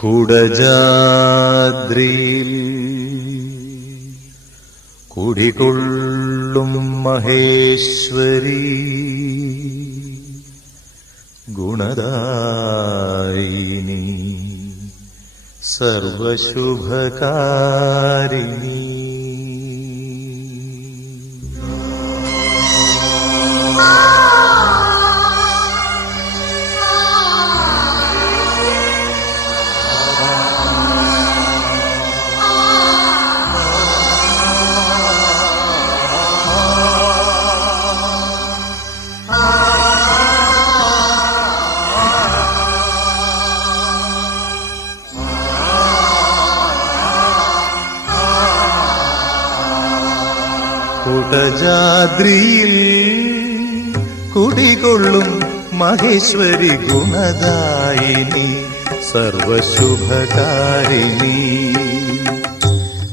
കുടജാദ്രിയിൽ കുടികൊള്ളും മഹേശ്വരി ഗുണദായിനി സർവശുഭകാരിണി. കുടജാദ്രിയിൽ കുടികൊള്ളും മഹേശ്വരി ഗുണദായിനി സർവശുഭകാരിണി.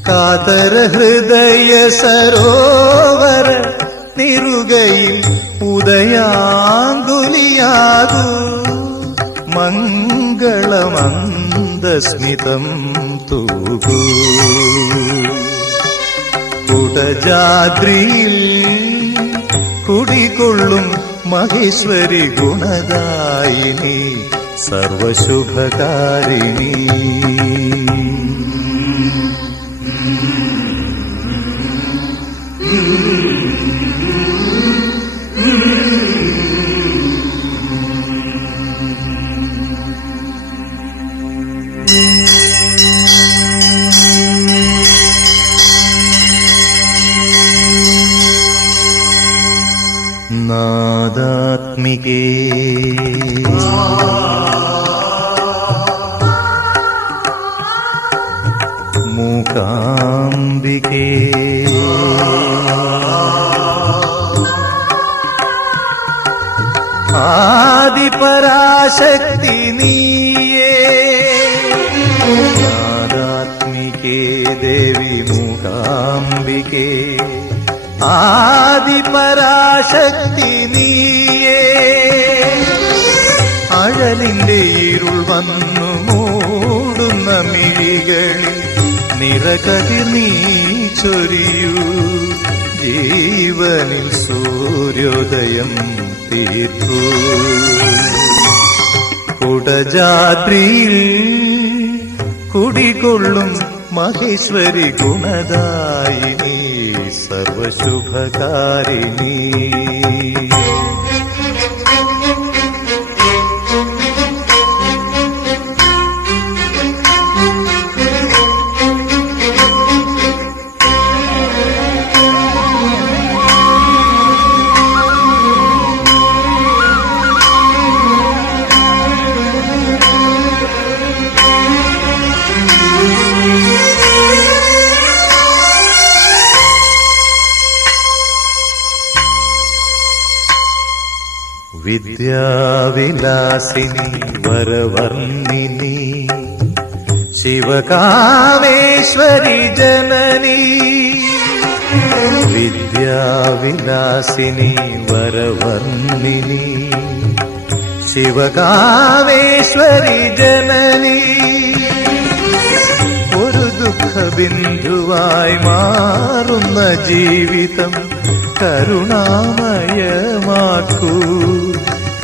കാതര ഹൃദയ സരോവര നിറുകയിൽ ഉദയാങ്കുലിയാകൂ മംഗളമന്ദസ്മിതം തൂകൂ. കുടജാദ്രിയിൽ കുടികൊള്ളും മഹേശ്വരി ഗുണദായിനി സർവശുഭകാരിണി. നാദാത്മികേ മൂകാംബികേ ആദിപരാശക്തി നീയേ. നാദാത്മികേ ദേവി മൂകാംബികേ ആദിപരാശക്തി നീയേ. അഴലിന്റെ ഇരുൾ വന്നു മൂടുന്ന മിഴികളിൽ നിറകതിർ നീ ചൊരിയൂ. ജീവനിൽ സൂര്യോദയം തീർക്കൂ. കുടജാദ്രിയിൽ കുടികൊള്ളും മഹേശ്വരി ഗുണദായിനി സർവശുഭകാരിണി. വിദ്യാവിലാസിനി വരവർണിനി ശിവകാമേശ്വരി ജനനി. വിദ്യാവിലാസിനി വരവർണിനി ശിവകാമേശ്വരി ജനനി. ഒരു ദുഃഖബിന്ദുവായി മാറുന്ന ജീവിതം കരുണാമയമാക്കൂ.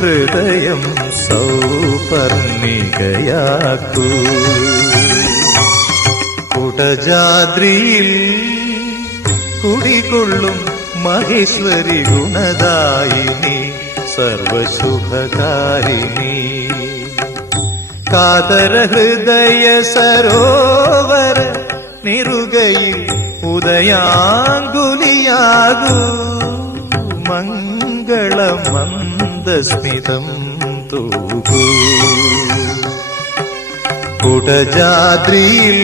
ഹൃദയം സൗപർണികയാക്കൂ. കുടജാദ്രിയിൽ കുടികൊള്ളും മഹേശ്വരി ഗുണദായിനി സർവശുഭകാരിണി. കാതര ഹൃദയ സരോവര നിറുകയിൽ ഉദയാങ്കുലിയാകൂ മംഗളമന്ദസ്മിതം തൂകൂ. കുടജാദ്രിയിൽ